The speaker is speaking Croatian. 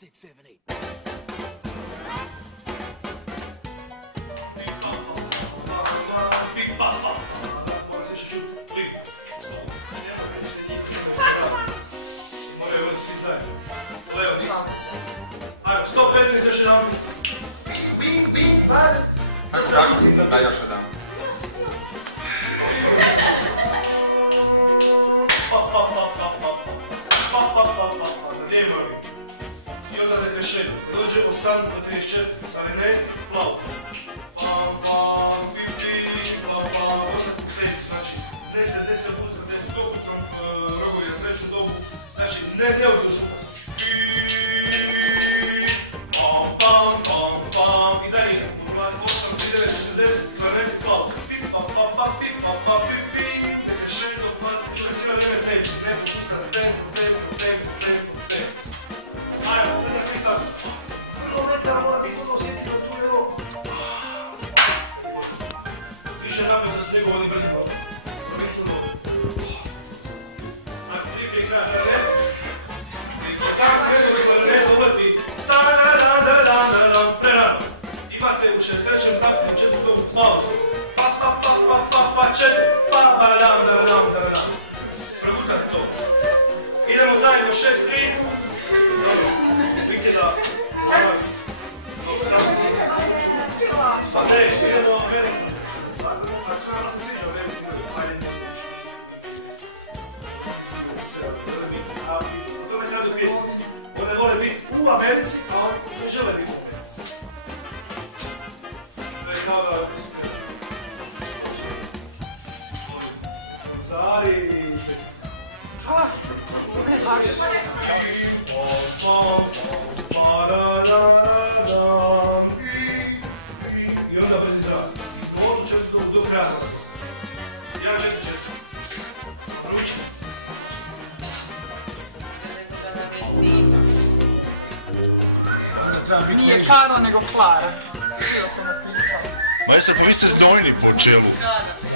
6, 7, 8. Ajmo, 115 još jedan. Bing, ajde. Ajde, Dragici, daj još jedan. Lijevo je. I onda da krešenu. Dođe 8 do 34, ali ne, flau. Pam, pam, pipi, pam, pam. Ostati kreni, znači 10 puta, 10 dofutrom rogovi na treću dobu. Znači, ne odlužu vas. Pam, pam, pam, pam. I dalje, 8, 39, 40, klanet, flau. Pip, pam, pam, pam, pip, pam, pam, pipi. Ne krešenu, cijelo vrijeme tempo, ne popustam, tempo. Ajmo, tako. Vrlo neka mora biti ono osjetiti tu jedno. Više napred da se nego oni brzi pao. Ako prije kraja, samo ne uleti. Prerano. Imate u 63. taktu, u 4. pauzu. Pa, 4, pa, Progutate to. Idemo zajedno 6-3. Nikada, vas, pa ne, idemo u Ameriku. Ako su nama se sviđa u Americi, hajde neću. Ali o tome se radi u pjesmi. One vole biti u Americi, a oni ne žele biti u Americi. To je kao da... Zari... I onda brzi zrak. Ono do kraja. 1, 4, 4. Ruči. Nije Karo, nego Klara. Htio sam napisala. Majstor, pa vi ste znojni po čelu. Da.